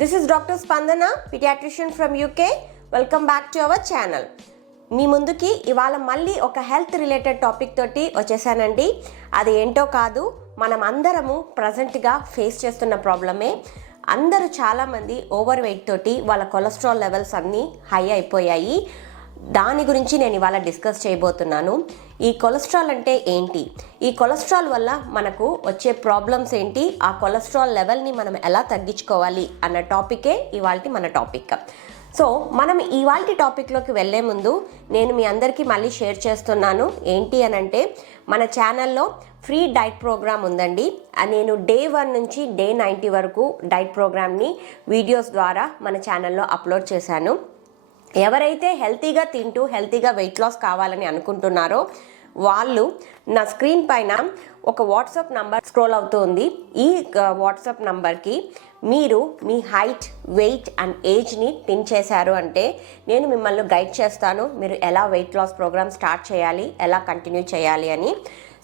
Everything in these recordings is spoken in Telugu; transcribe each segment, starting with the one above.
This is Dr. Spandana, pediatrician from UK. Welcome back to our channel. మీ ముందుకి ఇవాళ మళ్ళీ ఒక హెల్త్ రిలేటెడ్ టాపిక్ తోటి వచ్చేసానండి. అది ఏంటో కాదు, మనం అందరము ప్రజెంట్గా ఫేస్ చేస్తున్న ప్రాబ్లమే. అందరూ చాలామంది ఓవర్ వెయిట్ తోటి వాళ్ళ కొలెస్ట్రాల్ లెవెల్స్ అన్నీ హై అయిపోయాయి. దాని గురించి నేను ఇవాళ డిస్కస్ చేయబోతున్నాను. ఈ కొలెస్ట్రాల్ అంటే ఏంటి, ఈ కొలెస్ట్రాల్ వల్ల మనకు వచ్చే ప్రాబ్లమ్స్ ఏంటి, ఆ కొలెస్ట్రాల్ లెవెల్ని మనం ఎలా తగ్గించుకోవాలి అన్న టాపికే ఇవాళ మన టాపిక్. సో మనం ఇవాళ టాపిక్లోకి వెళ్ళే ముందు నేను మీ అందరికీ మళ్ళీ షేర్ చేస్తున్నాను. ఏంటి అని అంటే, మన ఛానల్లో ఫ్రీ డైట్ ప్రోగ్రామ్ ఉందండి. నేను డే 1 నుంచి డే 90 వరకు డైట్ ప్రోగ్రామ్ని వీడియోస్ ద్వారా మన ఛానల్లో అప్లోడ్ చేశాను. ఎవరైతే హెల్తీగా తింటూ హెల్తీగా వెయిట్ లాస్ కావాలని అనుకుంటున్నారో వాళ్ళు నా స్క్రీన్ పైన ఒక వాట్సాప్ నంబర్ స్క్రోల్ అవుతూ ఉంది. ఈ వాట్సాప్ నంబర్కి మీరు మీ హైట్, వెయిట్ అండ్ ఏజ్ని పిన్ చేశారు అంటే నేను మిమ్మల్ని గైడ్ చేస్తాను. మీరు ఎలా వెయిట్ లాస్ ప్రోగ్రామ్ స్టార్ట్ చేయాలి, ఎలా కంటిన్యూ చేయాలి అని.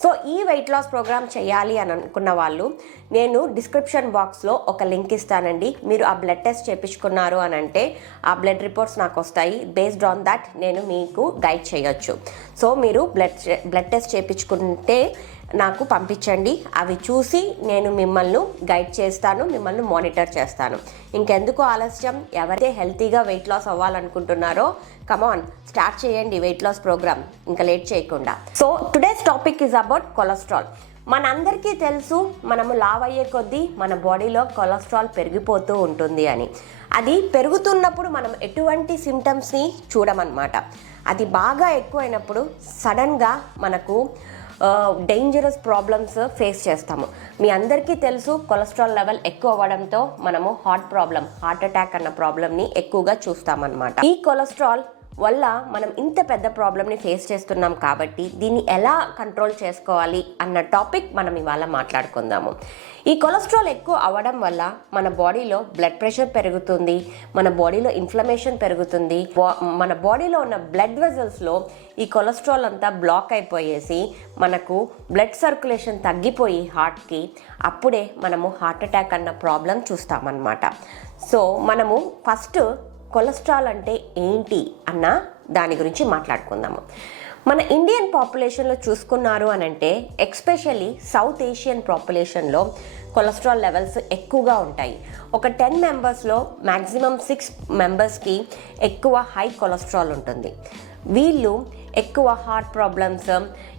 సో ఈ వెయిట్ లాస్ ప్రోగ్రామ్ చేయాలి అని అనుకున్న వాళ్ళు నేను డిస్క్రిప్షన్ బాక్స్లో ఒక లింక్ ఇస్తానండి. మీరు ఆ బ్లడ్ టెస్ట్ చేయించుకున్నారు అని అంటే ఆ బ్లడ్ రిపోర్ట్స్ నాకు వస్తాయి. బేస్డ్ ఆన్ దట్ నేను మీకు గైడ్ చేయొచ్చు. సో మీరు బ్లడ్ టెస్ట్ చేయించుకుంటే నాకు పంపించండి. అవి చూసి నేను మిమ్మల్ని గైడ్ చేస్తాను, మిమ్మల్ని మానిటర్ చేస్తాను. ఇంకెందుకు ఆలస్యం, ఎవరైతే హెల్తీగా వెయిట్ లాస్ అవ్వాలనుకుంటున్నారో కమాన్ స్టార్ట్ చేయండి వెయిట్ లాస్ ప్రోగ్రామ్, ఇంకా లేట్ చేయకుండా. So today's topic is about cholesterol. మనందరికీ తెలుసు, మనము లావ్ అయ్యే కొద్దీ మన బాడీలో కొలెస్ట్రాల్ పెరిగిపోతూ ఉంటుంది అని. అది పెరుగుతున్నప్పుడు మనం ఎటువంటి సిమ్టమ్స్ని చూడమన్నమాట. అది బాగా ఎక్కువైనప్పుడు సడన్గా మనకు డేంజరస్ ప్రాబ్లమ్స్ ఫేస్ చేస్తాము. మీ అందరికీ తెలుసు, కొలెస్ట్రాల్ లెవెల్ ఎక్కువ అవ్వడంతో మనము హార్ట్ అటాక్ అన్న ప్రాబ్లమ్ని ఎక్కువగా చూస్తామన్నమాట. ఈ కొలెస్ట్రాల్ వల్ల మనం ఇంత పెద్ద ప్రాబ్లమ్ని ఫేస్ చేస్తున్నాం కాబట్టి దీన్ని ఎలా కంట్రోల్ చేసుకోవాలి అన్న టాపిక్ మనం ఇవాళ మాట్లాడుకుందాము. ఈ కొలెస్ట్రాల్ ఎక్కువ అవ్వడం వల్ల మన బాడీలో బ్లడ్ ప్రెషర్ పెరుగుతుంది, మన బాడీలో ఇన్ఫ్లమేషన్ పెరుగుతుంది, మన బాడీలో ఉన్న బ్లడ్ వెజల్స్లో ఈ కొలెస్ట్రాల్ అంతా బ్లాక్ అయిపోయేసి మనకు బ్లడ్ సర్క్యులేషన్ తగ్గిపోయి హార్ట్కి అప్పుడే మనము హార్ట్ అటాక్ అన్న ప్రాబ్లం చూస్తామన్నమాట. సో మనము ఫస్ట్ కొలెస్ట్రాల్ అంటే ఏంటి అన్న దాని గురించి మాట్లాడుకుందాము. మన ఇండియన్ పాపులేషన్లో చూసుకున్నారు అని అంటే ఎక్స్పెషల్లీ సౌత్ ఏషియన్ పాపులేషన్లో కొలెస్ట్రాల్ లెవెల్స్ ఎక్కువగా ఉంటాయి. ఒక 10 మెంబర్స్లో మ్యాక్సిమం 6 మెంబర్స్కి ఎక్కువ హై కొలెస్ట్రాల్ ఉంటుంది. వీళ్ళు ఎక్కువ హార్ట్ ప్రాబ్లమ్స్,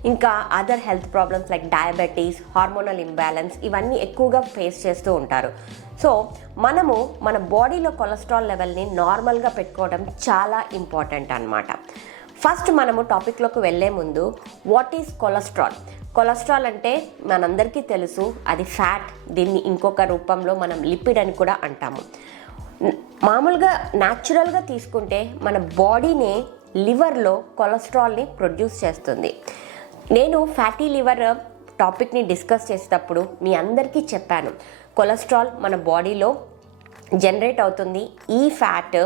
ఇంకా other health problems like diabetes, hormonal imbalance ఇవన్నీ ఎక్కువగా ఫేస్ చేస్తూ ఉంటారు. సో మనము మన బాడీలో కొలెస్ట్రాల్ లెవెల్ని నార్మల్గా పెట్టుకోవడం చాలా ఇంపార్టెంట్ అన్నమాట. ఫస్ట్ మనము టాపిక్లోకి వెళ్ళే ముందు వాట్ ఈజ్ కొలెస్ట్రాల్? కొలెస్ట్రాల్ అంటే మనందరికీ తెలుసు, అది ఫ్యాట్. దీన్ని ఇంకొక రూపంలో మనం లిపిడ్ అని కూడా అంటాము. మామూలుగా న్యాచురల్గా తీసుకుంటే మన బాడీనే లివర్లో కొలెస్ట్రాల్ని ప్రొడ్యూస్ చేస్తుంది. నేను ఫ్యాటీ లివర్ టాపిక్ని డిస్కస్ చేసేటప్పుడు మీ అందరికీ చెప్పాను, కొలెస్ట్రాల్ మన బాడీలో జనరేట్ అవుతుంది. ఈ ఫ్యాట్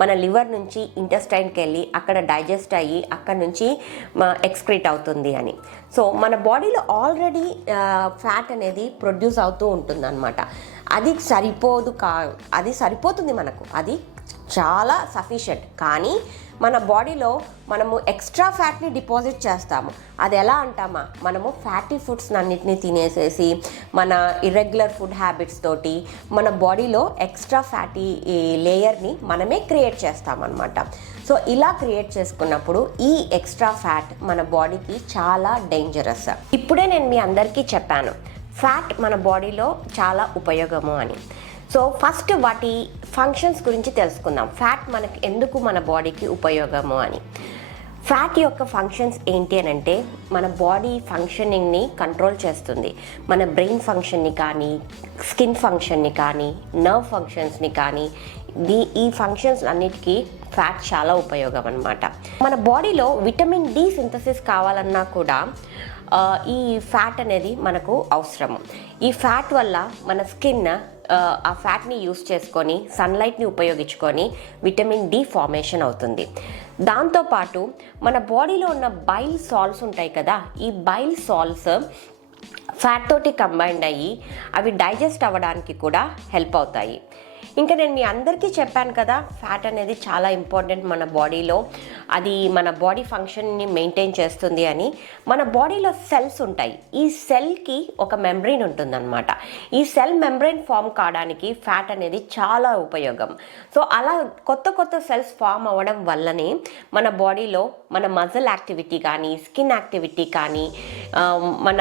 మన లివర్ నుంచి ఇంటెస్టైన్కి వెళ్ళి అక్కడ డైజెస్ట్ అయ్యి అక్కడ నుంచి ఎక్స్క్రీట్ అవుతుంది అని. సో మన బాడీలో ఆల్రెడీ ఫ్యాట్ అనేది ప్రొడ్యూస్ అవుతూ ఉంటుంది అన్నమాట. అది అది సరిపోతుంది మనకు, అది చాలా సఫిషియెంట్. కానీ మన బాడీలో మనము ఎక్స్ట్రా ఫ్యాట్ని డిపాజిట్ చేస్తాము. అది ఎలా అంటామా, మనము ఫ్యాటీ ఫుడ్స్ అన్నిటినీ తినేసేసి మన ఇర్రెగ్యులర్ ఫుడ్ హ్యాబిట్స్ తోటి మన బాడీలో ఎక్స్ట్రా ఫ్యాటీ లేయర్ని మనమే క్రియేట్ చేస్తామన్నమాట. సో ఇలా క్రియేట్ చేసుకున్నప్పుడు ఈ ఎక్స్ట్రా ఫ్యాట్ మన బాడీకి చాలా డేంజరస్. ఇప్పుడే నేను మీ అందరికీ చెప్పాను ఫ్యాట్ మన బాడీలో చాలా ఉపయోగము అని. సో ఫస్ట్ వాటి ఫంక్షన్స్ గురించి తెలుసుకుందాం. ఫ్యాట్ మనకి ఎందుకు మన బాడీకి ఉపయోగము అని. ఫ్యాట్ యొక్క ఫంక్షన్స్ ఏంటి అని అంటే, మన బాడీ ఫంక్షనింగ్ని కంట్రోల్ చేస్తుంది. మన బ్రెయిన్ ఫంక్షన్ని కానీ, స్కిన్ ఫంక్షన్ని కానీ, నర్వ్ ఫంక్షన్స్ని కానీ, ఈ ఫంక్షన్స్ అన్నిటికీ ఫ్యాట్ చాలా ఉపయోగం అన్నమాట. మన బాడీలో విటమిన్ డి సింథసిస్ కావాలన్నా కూడా ఈ ఫ్యాట్ అనేది మనకు అవసరము. ఈ ఫ్యాట్ వల్ల మన స్కిన్ ఆ ఫ్యాట్ని యూస్ చేసుకొని సన్లైట్ని ఉపయోగించుకొని విటమిన్ డి ఫార్మేషన్ అవుతుంది. దాంతోపాటు మన బాడీలో ఉన్న బైల్ సాల్ట్స్ ఉంటాయి కదా, ఈ బైల్ సాల్ట్స్ ఫ్యాట్ తోటి కంబైండ్ అయ్యి అవి డైజెస్ట్ అవ్వడానికి కూడా హెల్ప్ అవుతాయి. ఇంకా నేను మీ అందరికీ చెప్పాను కదా, ఫ్యాట్ అనేది చాలా ఇంపార్టెంట్ మన బాడీలో. అది మన బాడీ ఫంక్షన్ని మెయింటైన్ చేస్తుంది అని. మన బాడీలో సెల్స్ ఉంటాయి. ఈ సెల్కి ఒక మెంబ్రెయిన్ ఉంటుందన్నమాట. ఈ సెల్ మెంబ్రెయిన్ ఫామ్ కావడానికి ఫ్యాట్ అనేది చాలా ఉపయోగం. సో అలా కొత్త కొత్త సెల్స్ ఫామ్ అవ్వడం వల్లనే మన బాడీలో మన మజిల్ యాక్టివిటీ కానీ, స్కిన్ యాక్టివిటీ కానీ, మన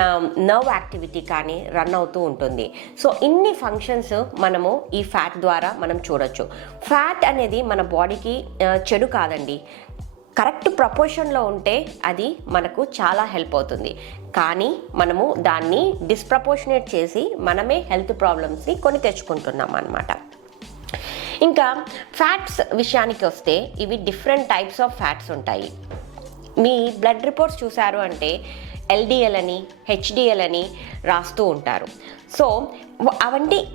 నర్వ్ యాక్టివిటీ కానీ రన్ అవుతూ ఉంటుంది. సో ఇన్ని ఫంక్షన్స్ మనము ఈ ఫ్యాట్ ద్వారా మనం చూడొచ్చు. ఫ్యాట్ అనేది మన బాడీకి చెడు కాదండి. కరెక్ట్ ప్రపోర్షన్లో ఉంటే అది మనకు చాలా హెల్ప్ అవుతుంది. కానీ మనము దాన్ని డిస్ప్రపోర్షనేట్ చేసి మనమే హెల్త్ ప్రాబ్లమ్స్ని కొని తెచ్చుకుంటున్నాం అన్నమాట. ఇంకా ఫ్యాట్స్ విషయానికి వస్తే ఇవి డిఫరెంట్ టైప్స్ ఆఫ్ ఫ్యాట్స్ ఉంటాయి. మీ బ్లడ్ రిపోర్ట్స్ చూశారు అంటే LDL అని, HDL అని రాస్తూ ఉంటారు. సో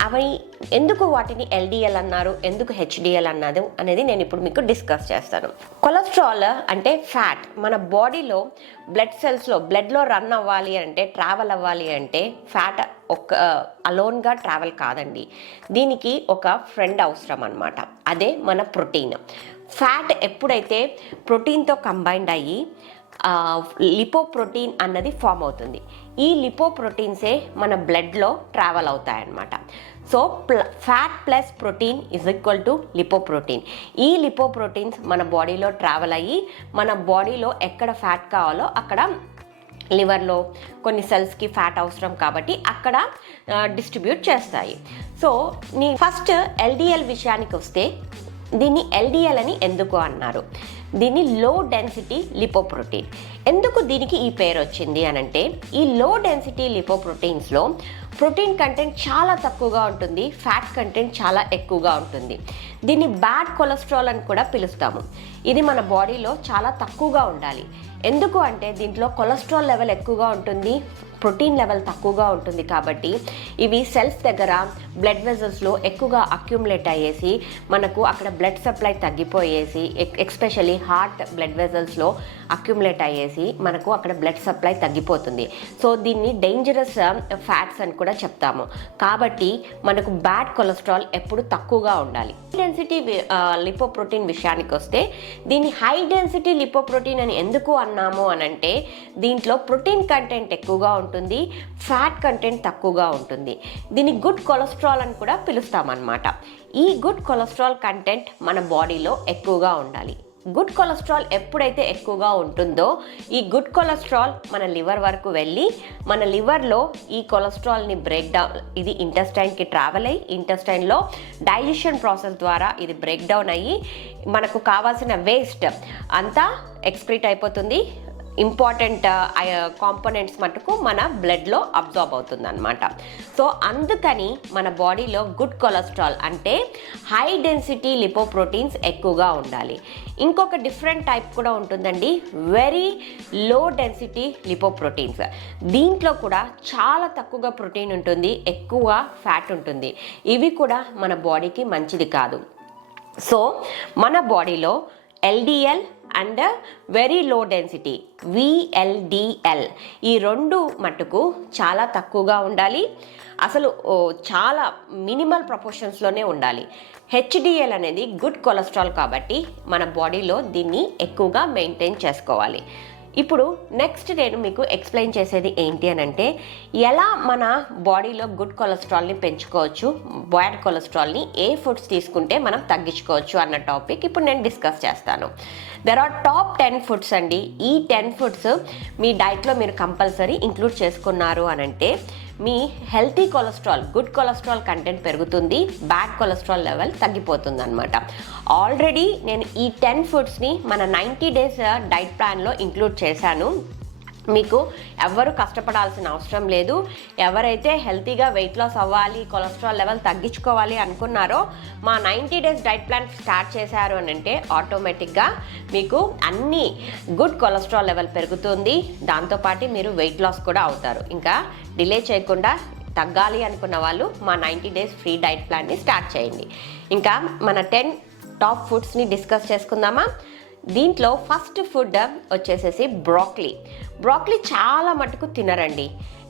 అవి ఎందుకు వాటిని LDL అన్నారు, ఎందుకు HDL అన్నది అనేది నేను ఇప్పుడు మీకు డిస్కస్ చేస్తాను. కొలెస్ట్రాల్ అంటే ఫ్యాట్ మన బాడీలో బ్లడ్లో రన్ అవ్వాలి అంటే, ట్రావెల్ అవ్వాలి అంటే ఫ్యాట్ అలోన్గా ట్రావెల్ కాదండి. దీనికి ఒక ఫ్రెండ్ అవసరం అన్నమాట. అదే మన ప్రోటీన్. ఫ్యాట్ ఎప్పుడైతే ప్రోటీన్తో కంబైన్డ్ అయ్యి లిపోప్రోటీన్ అన్నది ఫామ్ అవుతుంది. ఈ లిపోప్రోటీన్సే మన బ్లడ్లో ట్రావెల్ అవుతాయన్నమాట. So fat plus protein is equal to lipoprotein. ఈ లిపోప్రోటీన్స్ మన బాడీలో ట్రావెల్ అయ్యి మన బాడీలో ఎక్కడ ఫ్యాట్ కావాలో అక్కడ, లివర్లో కొన్ని సెల్స్కి ఫ్యాట్ అవసరం కాబట్టి అక్కడ డిస్ట్రిబ్యూట్ చేస్తాయి. సో ఫస్ట్ LDL విషయానికి వస్తే దీన్ని LDL అని ఎందుకు అన్నారు? దీన్ని లో డెన్సిటీ లిపోప్రోటీన్. ఎందుకు దీనికి ఈ పేరు వచ్చింది అని అంటే, ఈ లో డెన్సిటీ లిపోప్రోటీన్స్లో ప్రోటీన్ కంటెంట్ చాలా తక్కువగా ఉంటుంది, ఫ్యాట్ కంటెంట్ చాలా ఎక్కువగా ఉంటుంది. దీన్ని బ్యాడ్ కొలెస్ట్రాల్ అని కూడా పిలుస్తాము. ఇది మన బాడీలో చాలా తక్కువగా ఉండాలి. ఎందుకు అంటే దీంట్లో కొలెస్ట్రాల్ లెవెల్ ఎక్కువగా ఉంటుంది, ప్రోటీన్ లెవెల్ తక్కువగా ఉంటుంది. కాబట్టి ఇవి సెల్స్ దగ్గర బ్లడ్ వెజల్స్లో ఎక్కువగా అక్యుములేట్ అయ్యేసి మనకు అక్కడ బ్లడ్ సప్లై తగ్గిపోయేసి, ఎస్పెషల్లీ హార్ట్ బ్లడ్ వెజల్స్లో అక్యుములేట్ అయ్యేసి మనకు అక్కడ బ్లడ్ సప్లై తగ్గిపోతుంది. సో దీన్ని డేంజరస్ ఫ్యాట్స్ అని కూడా చెప్తాము. కాబట్టి మనకు బ్యాడ్ కొలెస్ట్రాల్ ఎప్పుడు తక్కువగా ఉండాలి. డెన్సిటీ లిపోప్రోటీన్ విషయానికి వస్తే దీన్ని హై డెన్సిటీ లిపోప్రోటీన్ అని ఎందుకు అన్నాము అనంటే, దీంట్లో ప్రోటీన్ కంటెంట్ ఎక్కువగా ఉంటుంది, ఫ్యాట్ కంటెంట్ తక్కువగా ఉంటుంది. దీన్ని గుడ్ కొలెస్ట్రాల్ అని కూడా పిలుస్తామన్నమాట. ఈ గుడ్ కొలెస్ట్రాల్ కంటెంట్ మన బాడీలో ఎక్కువగా ఉండాలి. గుడ్ కొలెస్ట్రాల్ ఎప్పుడైతే ఎక్కువగా ఉంటుందో ఈ గుడ్ కొలెస్ట్రాల్ మన లివర్ వరకు వెళ్ళి మన లివర్లో ఈ కొలెస్ట్రాల్ని బ్రేక్ డౌన్, ఇది ఇంటెస్టైన్కి ట్రావెల్ అయ్యి ఇంటెస్టైన్లో డైజెషన్ ప్రాసెస్ ద్వారా ఇది బ్రేక్ డౌన్ అయ్యి మనకు కావాల్సిన వేస్ట్ అంతా ఎక్స్క్రీట్ అయిపోతుంది. ఇంపార్టెంట్ కాంపోనెంట్స్ మటుకు మన బ్లడ్లో అబ్జార్బ్ అవుతుంది అనమాట. సో అందుకని మన బాడీలో గుడ్ కొలెస్ట్రాల్ అంటే హై డెన్సిటీ లిపోప్రోటీన్స్ ఎక్కువగా ఉండాలి. ఇంకొక డిఫరెంట్ టైప్ కూడా ఉంటుందండి, వెరీ లో డెన్సిటీ లిపోప్రోటీన్స్. దీంట్లో కూడా చాలా తక్కువగా ప్రోటీన్ ఉంటుంది, ఎక్కువ ఫ్యాట్ ఉంటుంది. ఇవి కూడా మన బాడీకి మంచిది కాదు. సో మన బాడీలో LDL and very low density VLDL ఈ రెండు మట్టుకు చాలా తక్కువగా ఉండాలి. అసలు చాలా మినిమల్ ప్రపోర్షన్స్లోనే ఉండాలి. HDL అనేది గుడ్ కొలెస్ట్రాల్ కాబట్టి మన బాడీలో దీన్ని ఎక్కువగా మెయింటైన్ చేసుకోవాలి. ఇప్పుడు నెక్స్ట్ నేను మీకు ఎక్స్ప్లెయిన్ చేసేది ఏంటి అని అంటే, ఎలా మన బాడీలో గుడ్ కొలెస్ట్రాల్ని పెంచుకోవచ్చు, బ్యాడ్ కొలెస్ట్రాల్ని ఏ ఫుడ్స్ తీసుకుంటే మనం తగ్గించుకోవచ్చు అన్న టాపిక్ ఇప్పుడు నేను డిస్కస్ చేస్తాను. దెర్ ఆర్ టాప్ 10 ఫుడ్స్ అండి. ఈ 10 ఫుడ్స్ మీ డైట్లో మీరు కంపల్సరీ ఇంక్లూడ్ చేసుకున్నారు అని అంటే మీ healthy cholesterol, good cholesterol content పెరుగుతుంది, బ్యాడ్ కొలెస్ట్రాల్ లెవెల్ తగ్గిపోతుంది అనమాట. ఆల్రెడీ నేను ఈ 10 ఫుడ్స్ని మన 90 డేస్ డైట్ ప్లాన్లో ఇంక్లూడ్ చేశాను. మీకు ఎవ్వరు కష్టపడాల్సిన అవసరం లేదు. ఎవరైతే హెల్తీగా వెయిట్ లాస్ అవ్వాలి, కొలెస్ట్రాల్ లెవెల్ తగ్గించుకోవాలి అనుకున్నారో మా 90 డేస్ డైట్ ప్లాన్ స్టార్ట్ చేశారు అని అంటే ఆటోమేటిక్గా మీకు అన్ని గుడ్ కొలెస్ట్రాల్ లెవెల్ పెరుగుతుంది, దాంతోపాటు మీరు వెయిట్ లాస్ కూడా అవుతారు. ఇంకా డిలే చేయకుండా తగ్గాలి అనుకున్న వాళ్ళు మా 90 డేస్ ఫ్రీ డైట్ ప్లాన్ని స్టార్ట్ చేయండి. ఇంకా మన 10 టాప్ ఫుడ్స్ని డిస్కస్ చేసుకుందామా? దీంట్లో ఫస్ట్ ఫుడ్ వచ్చేసేసి బ్రోకలీ. బ్రోకలీ చాలా మటుకు తినరండి.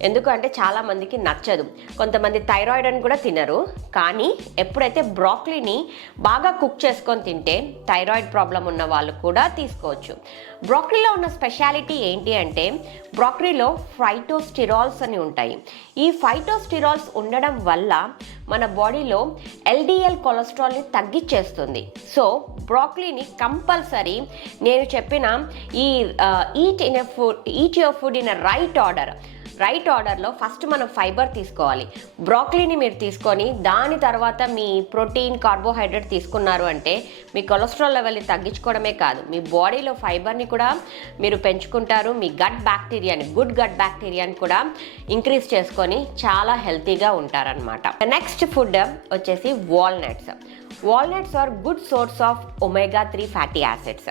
ఎందుకంటే చాలామందికి నచ్చదు. కొంతమంది థైరాయిడ్ అని కూడా తినరు. కానీ ఎప్పుడైతే బ్రాక్లీని బాగా కుక్ చేసుకొని తింటే థైరాయిడ్ ప్రాబ్లం ఉన్న వాళ్ళు కూడా తీసుకోవచ్చు. బ్రాక్లీలో ఉన్న స్పెషాలిటీ ఏంటి అంటే బ్రాక్లీలో ఫైటోస్టిరాల్స్ అని ఉంటాయి. ఈ ఫైటోస్టిరాల్స్ ఉండడం వల్ల మన బాడీలో ఎల్డిఎల్ కొలెస్ట్రాల్ని తగ్గించేస్తుంది. సో బ్రాక్లీని కంపల్సరీ నేను చెప్పిన ఈ eat your food in right ఆర్డర్లో ఫస్ట్ మనం ఫైబర్ తీసుకోవాలి. బ్రాక్లీని మీరు తీసుకొని దాని తర్వాత మీ ప్రోటీన్, కార్బోహైడ్రేట్ తీసుకున్నారు అంటే మీ కొలెస్ట్రాల్ లెవెల్ని తగ్గించుకోవడమే కాదు, మీ బాడీలో ఫైబర్ని కూడా మీరు పెంచుకుంటారు. మీ గుడ్ గట్ బ్యాక్టీరియాని కూడా ఇంక్రీజ్ చేసుకొని చాలా హెల్తీగా ఉంటారనమాట. నెక్స్ట్ ఫుడ్ వచ్చేసి walnuts are good source of omega-3 fatty acids.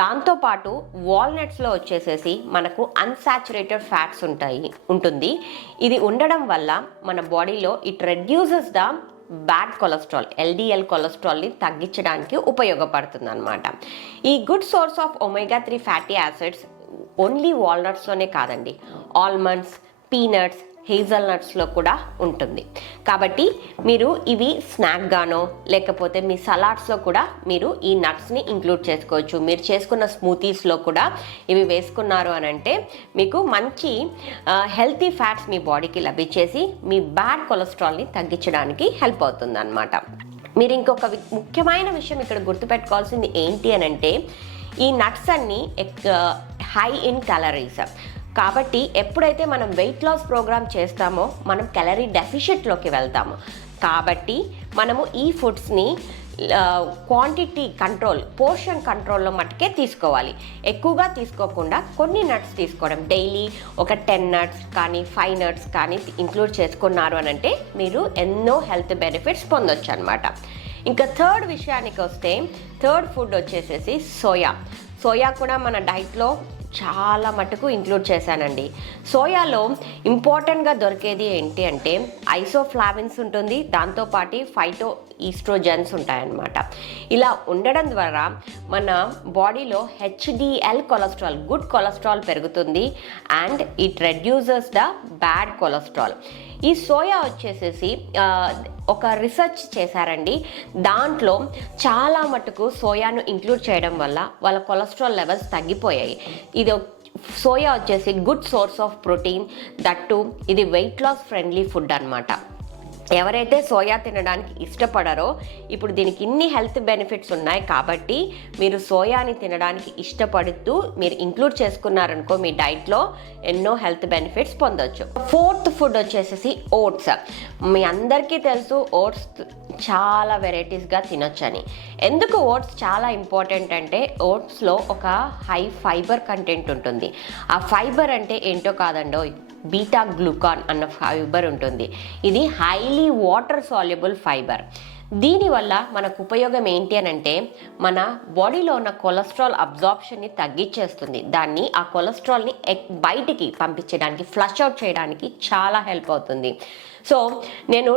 దాంతోపాటు వాల్నట్స్లో వచ్చేసేసి మనకు అన్సాచురేటెడ్ ఫ్యాట్స్ ఉంటుంది. ఇది ఉండడం వల్ల మన బాడీలో it reduces the bad cholesterol, LDL కొలెస్ట్రాల్ని తగ్గించడానికి ఉపయోగపడుతుంది అనమాట. ఈ good source of omega-3 fatty acids only వాల్నట్స్లోనే కాదండి, ఆల్మండ్స్, పీనట్స్, హేజల్నట్స్లో కూడా ఉంటుంది. కాబట్టి మీరు ఇవి స్నాక్ గానో లేకపోతే మీ సలాడ్స్లో కూడా మీరు ఈ నట్స్ని ఇంక్లూడ్ చేసుకోవచ్చు. మీరు చేసుకున్న స్మూతీస్లో కూడా ఇవి వేసుకున్నారు అని అంటే మీకు మంచి హెల్తీ ఫ్యాట్స్ మీ బాడీకి లభించేసి మీ బ్యాడ్ కొలెస్ట్రాల్ని తగ్గించడానికి హెల్ప్ అవుతుంది అనమాట. మీరు ఇంకొక ముఖ్యమైన విషయం ఇక్కడ గుర్తుపెట్టుకోవాల్సింది ఏంటి అని అంటే ఈ నట్స్ అన్నీ హై ఇన్ క్యాలరీస్. కాబట్టి ఎప్పుడైతే మనం వెయిట్ లాస్ ప్రోగ్రామ్ చేస్తామో మనం క్యాలరీ డెఫిషియట్లోకి వెళ్తాము. కాబట్టి మనము ఈ ఫుడ్స్ని క్వాంటిటీ కంట్రోల్, పోర్షన్ కంట్రోల్లో మట్టుకే తీసుకోవాలి. ఎక్కువగా తీసుకోకుండా కొన్ని నట్స్ తీసుకోవడం, డైలీ ఒక 10 నట్స్ కానీ 5 నట్స్ కానీ ఇంక్లూడ్ చేసుకున్నారు అని అంటే మీరు ఎన్నో హెల్త్ బెనిఫిట్స్ పొందొచ్చు అనమాట. ఇంకా థర్డ్ విషయానికి వస్తే థర్డ్ ఫుడ్ వచ్చేసేసి సోయా కూడా మన డైట్లో చాలా మటుకు ఇంక్లూడ్ చేశానండి. సోయాలో ఇంపార్టెంట్గా దొరికేది ఏంటి అంటే ఐసోఫ్లావిన్స్ ఉంటుంది, దాంతోపాటు ఫైటో ఈస్ట్రోజన్స్ ఉంటాయన్నమాట. ఇలా ఉండడం ద్వారా మన బాడీలో హెచ్డిఎల్ కొలెస్ట్రాల్, గుడ్ కొలెస్ట్రాల్ పెరుగుతుంది and it reduces the bad cholesterol. ఈ సోయా వచ్చేసేసి ఒక రీసెర్చ్ చేశారండి. దాంట్లో చాలా మటుకు సోయాను ఇంక్లూడ్ చేయడం వల్ల వాళ్ళ కొలెస్ట్రాల్ లెవెల్స్ తగ్గిపోయాయి. ఇది సోయా వచ్చేసి good source of protein, that ఇది వెయిట్ లాస్ ఫ్రెండ్లీ ఫుడ్ అనమాట. ఎవరైతే సోయా తినడానికి ఇష్టపడరో ఇప్పుడు దీనికి ఇన్ని హెల్త్ బెనిఫిట్స్ ఉన్నాయి కాబట్టి మీరు సోయాని తినడానికి ఇష్టపడుతూ మీరు ఇంక్లూడ్ చేసుకున్నారనుకో మీ డైట్లో ఎన్నో హెల్త్ బెనిఫిట్స్ పొందొచ్చు. ఫోర్త్ ఫుడ్ వచ్చేసి ఓట్స్. మీ అందరికీ తెలుసు ఓట్స్ చాలా వెరైటీస్గా తినొచ్చని. ఎందుకు ఓట్స్ చాలా ఇంపార్టెంట్ అంటే ఓట్స్లో ఒక హై ఫైబర్ కంటెంట్ ఉంటుంది. ఆ ఫైబర్ అంటే ఏంటో కాదండో, బీటా గ్లూకాన్ అన్న ఫైబర్ ఉంటుంది. ఇది హైలీ వాటర్ సాల్యుబుల్ ఫైబర్. దీనివల్ల మనకు ఉపయోగం ఏంటి అని అంటే మన బాడీలో ఉన్న కొలెస్ట్రాల్ అబ్జార్ప్షన్ని తగ్గించేస్తుంది. దాన్ని ఆ కొలెస్ట్రాల్ని బయటికి పంపించడానికి, ఫ్లష్ అవుట్ చేయడానికి చాలా హెల్ప్ అవుతుంది. సో నేను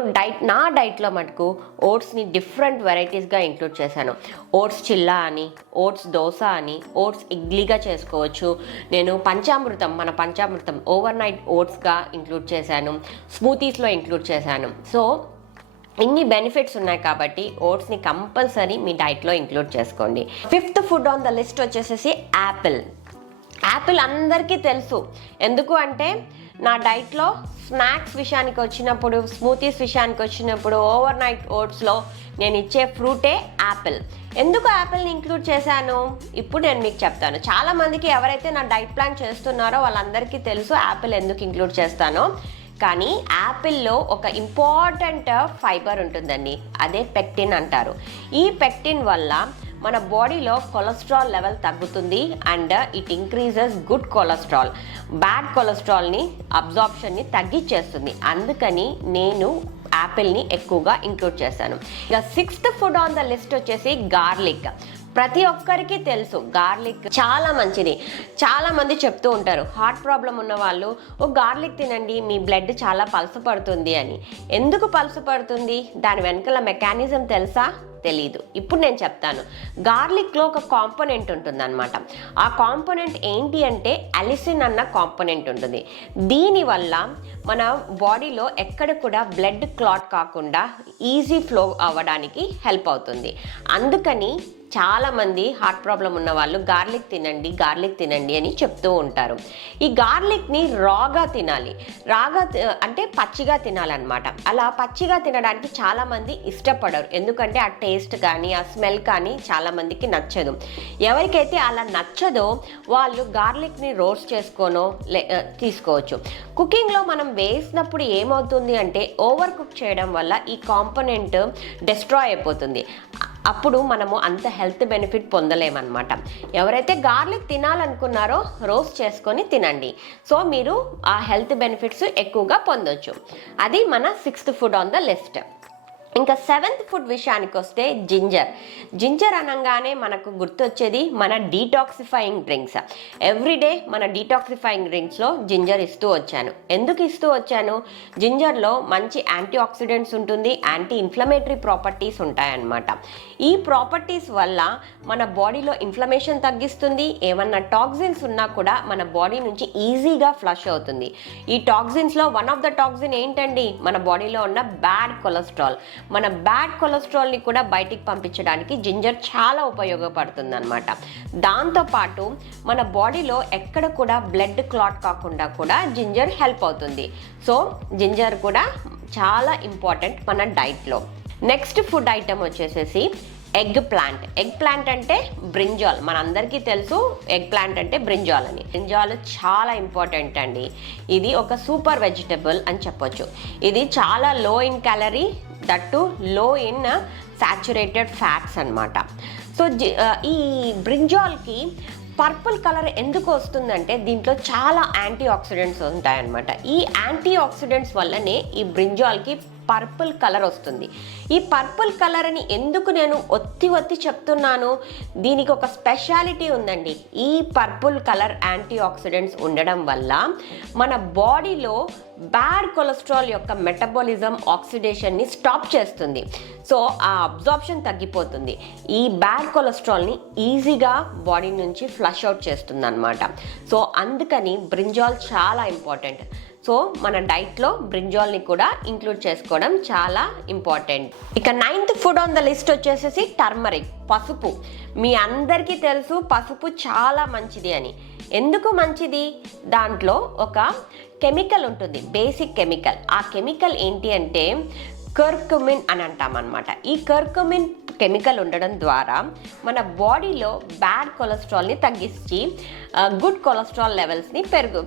నా డైట్లో మటుకు ఓట్స్ని డిఫరెంట్ వెరైటీస్గా ఇంక్లూడ్ చేశాను. ఓట్స్ చిల్లా అని, ఓట్స్ దోశ అని, ఓట్స్ ఇడ్లీగా చేసుకోవచ్చు. నేను మన పంచామృతం ఓవర్ నైట్ ఓట్స్గా ఇంక్లూడ్ చేశాను, స్మూతీస్లో ఇంక్లూడ్ చేశాను. సో ఇన్ని బెనిఫిట్స్ ఉన్నాయి కాబట్టి ఓట్స్ని కంపల్సరీ మీ డైట్లో ఇంక్లూడ్ చేసుకోండి. Fifth food on the list వచ్చేసేసి యాపిల్ అందరికీ తెలుసు. ఎందుకు అంటే నా డైట్లో స్నాక్స్ విషయానికి వచ్చినప్పుడు, స్మూతీస్ విషయానికి వచ్చినప్పుడు ఓవర్ నైట్ ఓట్స్లో నేను ఇచ్చే ఫ్రూటే యాపిల్. ఎందుకు యాపిల్ని ఇంక్లూడ్ చేశాను ఇప్పుడు నేను మీకు చెప్తాను. చాలామందికి ఎవరైతే నా డైట్ ప్లాన్ చేస్తున్నారో వాళ్ళందరికీ తెలుసు యాపిల్ ఎందుకు ఇంక్లూడ్ చేస్తానో. కానీ యాపిల్లో ఒక ఇంపార్టెంట్ ఫైబర్ ఉంటుందండి, అదే పెక్టిన్ అంటారు. ఈ పెక్టిన్ వల్ల మన బాడీలో కొలెస్ట్రాల్ లెవెల్ తగ్గుతుంది and it increases good cholesterol, bad కొలెస్ట్రాల్ని అబ్జార్ప్షన్ని తగ్గించేస్తుంది. అందుకని నేను యాపిల్ని ఎక్కువగా ఇంక్లూడ్ చేశాను. ఇక sixth food on the list వచ్చేసి గార్లిక్. ప్రతి ఒక్కరికి తెలుసు గార్లిక్ చాలా మంచిది. చాలా మంది చెప్తూ ఉంటారు హార్ట్ ప్రాబ్లం ఉన్న వాళ్ళు ఓ గార్లిక్ తినండి మీ బ్లడ్ చాలా పల్సు పడుతుంది అని. ఎందుకు పల్సు పడుతుంది, దాని వెనకాల మెకానిజం తెలుసా? తెలీదు. ఇప్పుడు నేను చెప్తాను. గార్లిక్లో ఒక కాంపోనెంట్ ఉంటుందన్నమాట. ఆ కాంపోనెంట్ ఏంటి అంటే అలిసిన్ అన్న కాంపోనెంట్ ఉంటుంది. దీనివల్ల మన బాడీలో ఎక్కడ కూడా బ్లడ్ క్లాట్ కాకుండా ఈజీ ఫ్లో అవ్వడానికి హెల్ప్ అవుతుంది. అందుకని చాలామంది హార్ట్ ప్రాబ్లం ఉన్న వాళ్ళు గార్లిక్ తినండి అని చెప్తూ ఉంటారు. ఈ గార్లిక్ని రాగా తినాలి. అంటే పచ్చిగా తినాలన్నమాట. అలా పచ్చిగా తినడానికి చాలామంది ఇష్టపడరు. ఎందుకంటే ఆ టేస్ట్ కానీ ఆ స్మెల్ కానీ చాలామందికి నచ్చదు. ఎవరికైతే అలా నచ్చదో వాళ్ళు గార్లిక్ని రోస్ట్ చేసుకోనో తీసుకోవచ్చు. కుకింగ్లో మనం వేసినప్పుడు ఏమవుతుంది అంటే ఓవర్ కుక్ చేయడం వల్ల ఈ కాంపోనెంట్ డిస్ట్రాయ్ అయిపోతుంది. అప్పుడు మనము అంత హెల్త్ బెనిఫిట్ పొందలేమన్నమాట. ఎవరైతే గార్లిక్ తినాలనుకున్నారో రోస్ట్ చేసుకొని తినండి. సో మీరు ఆ హెల్త్ బెనిఫిట్స్ ఎక్కువగా పొందొచ్చు. అది మన 6th food on the list. ఇంకా 7th ఫుడ్ విషయానికి వస్తే జింజర్ అనగానే మనకు గుర్తొచ్చేది మన డీటాక్సిఫైయింగ్ డ్రింక్స్. ఎవ్రీడే మన డీటాక్సిఫైయింగ్ డ్రింక్స్లో జింజర్ ఇస్తూ వచ్చాను. ఎందుకు ఇస్తూ వచ్చాను? జింజర్లో మంచి యాంటీ ఆక్సిడెంట్స్ ఉంటుంది, యాంటీ ఇన్ఫ్లమేటరీ ప్రాపర్టీస్ ఉంటాయన్నమాట. ఈ ప్రాపర్టీస్ వల్ల మన బాడీలో ఇన్ఫ్లమేషన్ తగ్గిస్తుంది. ఏమన్నా టాక్సిన్స్ ఉన్నా కూడా మన బాడీ నుంచి ఈజీగా ఫ్లష్ అవుతుంది. ఈ టాక్సిన్స్లో వన్ ఆఫ్ ద టాక్సిన్ ఏంటండి? మన బాడీలో ఉన్న బ్యాడ్ కొలెస్ట్రాల్. మన బ్యాడ్ కొలెస్ట్రాల్ని కూడా బయటికి పంపించడానికి జింజర్ చాలా ఉపయోగపడుతుంది అనమాట. దాంతోపాటు మన బాడీలో ఎక్కడ కూడా బ్లడ్ క్లాట్ కాకుండా కూడా జింజర్ హెల్ప్ అవుతుంది. సో జింజర్ కూడా చాలా ఇంపార్టెంట్ మన డైట్లో. నెక్స్ట్ ఫుడ్ ఐటమ్ వచ్చేసేసి ఎగ్ ప్లాంట్ అంటే బ్రింజాల్. మనందరికీ తెలుసు ఎగ్ ప్లాంట్ అంటే బ్రింజాల్ అని. బ్రింజాల్ చాలా ఇంపార్టెంట్ అండి. ఇది ఒక సూపర్ వెజిటబుల్ అని చెప్పొచ్చు. ఇది చాలా లో ఇన్ క్యాలరీ, దట్టు లో ఇన్ సాచురేటెడ్ ఫ్యాట్స్ అన్నమాట. సో ఈ బ్రింజాల్కి పర్పుల్ కలర్ ఎందుకు వస్తుందంటే దీంట్లో చాలా యాంటీ ఆక్సిడెంట్స్ ఉంటాయన్నమాట. ఈ యాంటీ ఆక్సిడెంట్స్ వల్లనే ఈ బ్రింజాల్కి పర్పుల్ కలర్ వస్తుంది. ఈ పర్పుల్ కలర్ అని ఎందుకు నేను ఒత్తి చెప్తున్నాను? దీనికి ఒక స్పెషాలిటీ ఉందండి. ఈ పర్పుల్ కలర్ యాంటీ ఆక్సిడెంట్స్ ఉండడం వల్ల మన బాడీలో బ్యాడ్ కొలెస్ట్రాల్ యొక్క మెటబాలిజం ఆక్సిడేషన్ని స్టాప్ చేస్తుంది. సో ఆ అబ్జార్ప్షన్ తగ్గిపోతుంది. ఈ బ్యాడ్ కొలెస్ట్రాల్ని ఈజీగా బాడీ నుంచి ఫ్లష్ అవుట్ చేస్తుంది అనమాట. సో అందుకని బ్రింజాల్ చాలా ఇంపార్టెంట్. సో మన డైట్లో బ్రింజాల్ని కూడా ఇంక్లూడ్ చేసుకోవడం చాలా ఇంపార్టెంట్. ఇక 9th food on the list వచ్చేసేసి టర్మరిక్, పసుపు. మీ అందరికీ తెలుసు పసుపు చాలా మంచిది అని. ఎందుకు మంచిది? దాంట్లో ఒక కెమికల్ ఉంటుంది, బేసిక్ కెమికల్. ఆ కెమికల్ ఏంటి అంటే కర్కుమిన్ అని అంటామన్నమాట. ఈ కర్కుమిన్ కెమికల్ ఉండడం ద్వారా మన బాడీలో బ్యాడ్ కొలెస్ట్రాల్ని తగ్గించి గుడ్ కొలెస్ట్రాల్ లెవెల్స్ని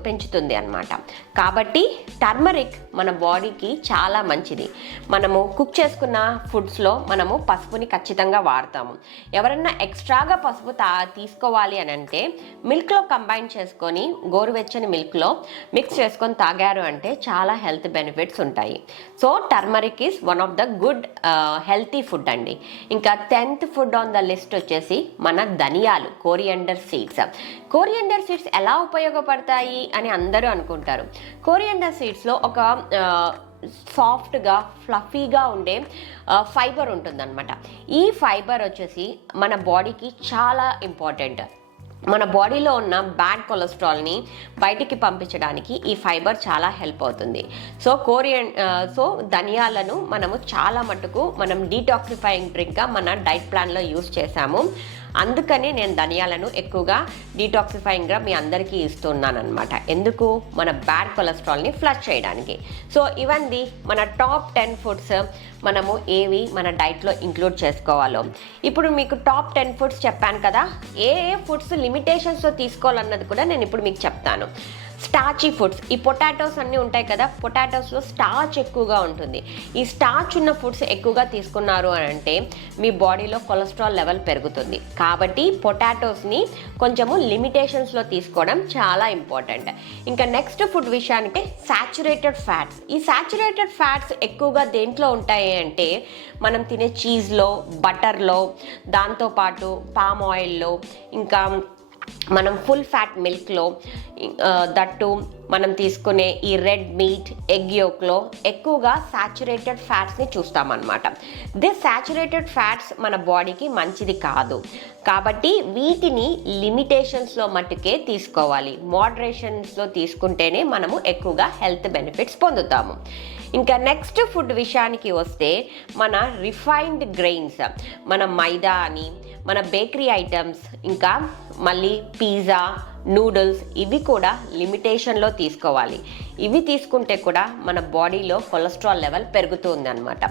పెంచుతుంది అన్నమాట. కాబట్టి టర్మరిక్ మన బాడీకి చాలా మంచిది. మనము కుక్ చేసుకున్న ఫుడ్స్లో మనము పసుపుని ఖచ్చితంగా వాడతాము. ఎవరన్నా ఎక్స్ట్రాగా పసుపు తీసుకోవాలి అని అంటే మిల్క్లో కంబైన్ చేసుకొని గోరువెచ్చని మిల్క్లో మిక్స్ చేసుకొని తాగారు అంటే చాలా హెల్త్ బెనిఫిట్స్ ఉంటాయి. So turmeric is one of the good healthy food అండి. ఇంకా 10th food on the list వచ్చేసి మన ధనియాలు, కోరియండర్ సీడ్స్. కోరియండర్ సీడ్స్ ఎలా ఉపయోగపడతాయి అని అందరూ అనుకుంటారు. కోరియండర్ సీడ్స్లో ఒక సాఫ్ట్గా ఫ్లఫీగా ఉండే ఫైబర్ ఉంటుందన్నమాట. ఈ ఫైబర్ వచ్చేసి మన బాడీకి చాలా ఇంపార్టెంట్. మన బాడీలో ఉన్న బ్యాడ్ కొలెస్ట్రాల్ని బయటికి పంపించడానికి ఈ ఫైబర్ చాలా హెల్ప్ అవుతుంది. సో ధనియాలను మనము చాలా మటుకు మనం డీటాక్సిఫైయింగ్ డ్రింక్గా మన డైట్ ప్లాన్లో యూస్ చేసాము. అందుకని నేను ధనియాలను ఎక్కువగా డీటాక్సిఫైయింగ్గా మీ అందరికీ ఇస్తున్నాను అనమాట. ఎందుకు? మన బ్యాడ్ కొలెస్ట్రాల్ని ఫ్లష్ చేయడానికి. సో ఇవన్నీ మన టాప్ 10 ఫుడ్స్ మనము ఏవి మన డైట్లో ఇంక్లూడ్ చేసుకోవాలో. ఇప్పుడు మీకు టాప్ 10 ఫుడ్స్ చెప్పాను కదా, ఏ ఫుడ్స్ లిమిటేషన్స్తో తీసుకోవాలన్నది కూడా నేను ఇప్పుడు మీకు చెప్తాను. స్టార్చీ ఫుడ్స్, ఈ పొటాటోస్ అన్నీ ఉంటాయి కదా, పొటాటోస్లో స్టార్చ్ ఎక్కువగా ఉంటుంది. ఈ స్టార్చ్ ఉన్న ఫుడ్స్ ఎక్కువగా తీసుకున్నారు అని అంటే మీ బాడీలో కొలెస్ట్రాల్ లెవెల్ పెరుగుతుంది. కాబట్టి పొటాటోస్ని కొంచెము లిమిటేషన్స్లో తీసుకోవడం చాలా ఇంపార్టెంట్. ఇంకా నెక్స్ట్ ఫుడ్ విషయానికి సాచురేటెడ్ ఫ్యాట్స్. ఈ సాచురేటెడ్ ఫ్యాట్స్ ఎక్కువగా దేంట్లో ఉంటాయి అంటే మనం తినే చీజ్లో, బటర్లో, దాంతోపాటు పామ్ ఆయిల్లో, ఇంకా మనం ఫుల్ ఫ్యాట్ మిల్క్లో, దట్టు మనం తీసుకునే ఈ రెడ్ మీట్, ఎగ్ యోక్లో ఎక్కువగా సాచురేటెడ్ ఫ్యాట్స్ని చూస్తామన్నమాట. దిస్ సాచురేటెడ్ ఫ్యాట్స్ మన బాడీకి మంచిది కాదు. కాబట్టి వీటిని లిమిటేషన్స్లో మట్టుకే తీసుకోవాలి. మోడరేషన్స్లో తీసుకుంటేనే మనము ఎక్కువగా హెల్త్ బెనిఫిట్స్ పొందుతాము. ఇంకా నెక్స్ట్ ఫుడ్ విషయానికి వస్తే మన రిఫైన్డ్ గ్రెయిన్స్, మన మైదా అని, మన బేకరీ ఐటమ్స్, ఇంకా మళ్ళీ పిజ్జా, నూడిల్స్, ఇవి కూడా లిమిటేషన్లో తీసుకోవాలి. ఇవి తీసుకుంటే కూడా మన బాడీలో కొలెస్ట్రాల్ లెవెల్ పెరుగుతుంది అనమాట.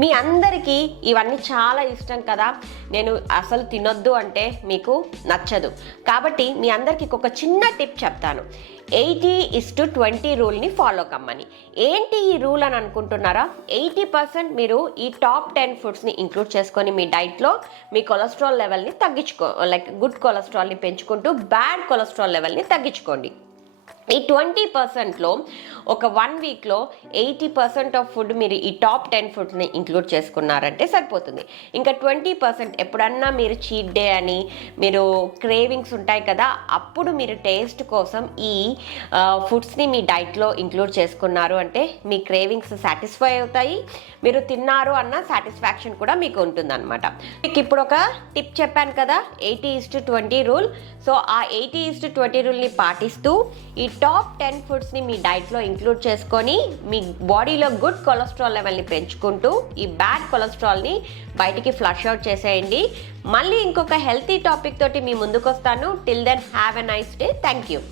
మీ అందరికీ ఇవన్నీ చాలా ఇష్టం కదా, నేను అసలు తినొద్దు అంటే మీకు నచ్చదు. కాబట్టి మీ అందరికీ ఒక చిన్న టిప్ చెప్తాను. 80:20 రూల్ని ఫాలో కమ్మని. ఏంటి ఈ రూల్ అని అనుకుంటున్నారా? 80% మీరు ఈ టాప్ 10 ఫుడ్స్ని ఇంక్లూడ్ చేసుకొని మీ డైట్లో మీ కొలెస్ట్రాల్ లెవెల్ని గుడ్ కొలెస్ట్రాల్ని పెంచుకుంటూ బ్యాడ్ కొలెస్ట్రాల్ లెవెల్ని తగ్గించుకోండి. ఈ 20%లో ఒక 1 వీక్లో 80% ఆఫ్ ఫుడ్ మీరు ఈ టాప్ 10 ఫుడ్ని ఇంక్లూడ్ చేసుకున్నారంటే సరిపోతుంది. ఇంకా 20% ఎప్పుడన్నా మీరు చీట్ డే అని, మీరు క్రేవింగ్స్ ఉంటాయి కదా, అప్పుడు మీరు టేస్ట్ కోసం ఈ ఫుడ్స్ని మీ డైట్లో ఇంక్లూడ్ చేసుకున్నారు అంటే మీ క్రేవింగ్స్ సాటిస్ఫై అవుతాయి. మీరు తిన్నారు అన్న సాటిస్ఫాక్షన్ కూడా మీకు ఉంటుందన్నమాట. మీకు ఇప్పుడు ఒక టిప్ చెప్పాను కదా, 80:20 రూల్. సో ఆ 80:20 రూల్ని పాటిస్తూ ఈ టాప్ 10 ఫుడ్స్ని మీ డైట్లో ఇంక్లూడ్ చేసుకొని మీ బాడీలో గుడ్ కొలెస్ట్రాల్ లెవెల్ని పెంచుకుంటూ ఈ బ్యాడ్ కొలెస్ట్రాల్ని బయటికి ఫ్లష్ అవుట్ చేసేయండి. మళ్ళీ ఇంకొక హెల్తీ టాపిక్ తోటి మీ ముందుకు వస్తాను. Till then have a nice day. Thank you.